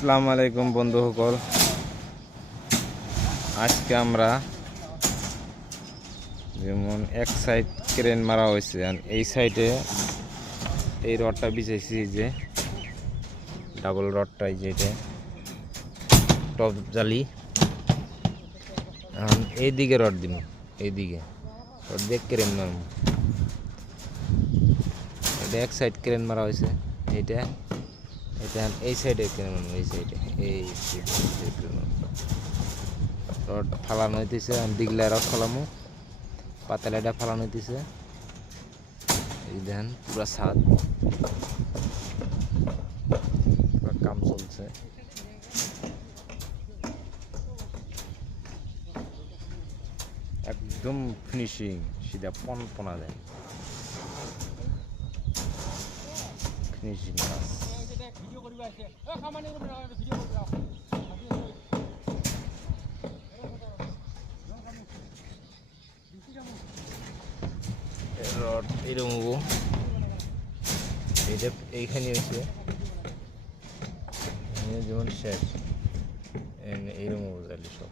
আসসালামু আলাইকুম বন্ধুসকল, আজকে আমরা যেমন এক সাইড ক্রেন মারা হয়েছে, এই সাইডে এই রডটা বিছাইছি, যে ডাবল রডটাই যেটা টপ জালি। এখন এইদিকে রড দিব, এইদিকে রড দিয়ে ক্রেন মারব। এটা এক সাইড ক্রেন মারা হয়েছে, এইটা এটা এই সাইডে ক্রেন মারব, এই সাইডে এই রড ফালানো হইতেছে। দিগলা রড ফালামু, পাতালাটা ফালানো হইতেছে। এই দেখেন পুরা ছাদ, পুরা কাম চলছে। একদম ফিনিশিং, সিধা পনপনা দেয় ফিনিশিং কাজ। রড এরকম হবো, এইটা এইখানে হয়েছে যেমন শেষ, এইরকম হবো জালি সব।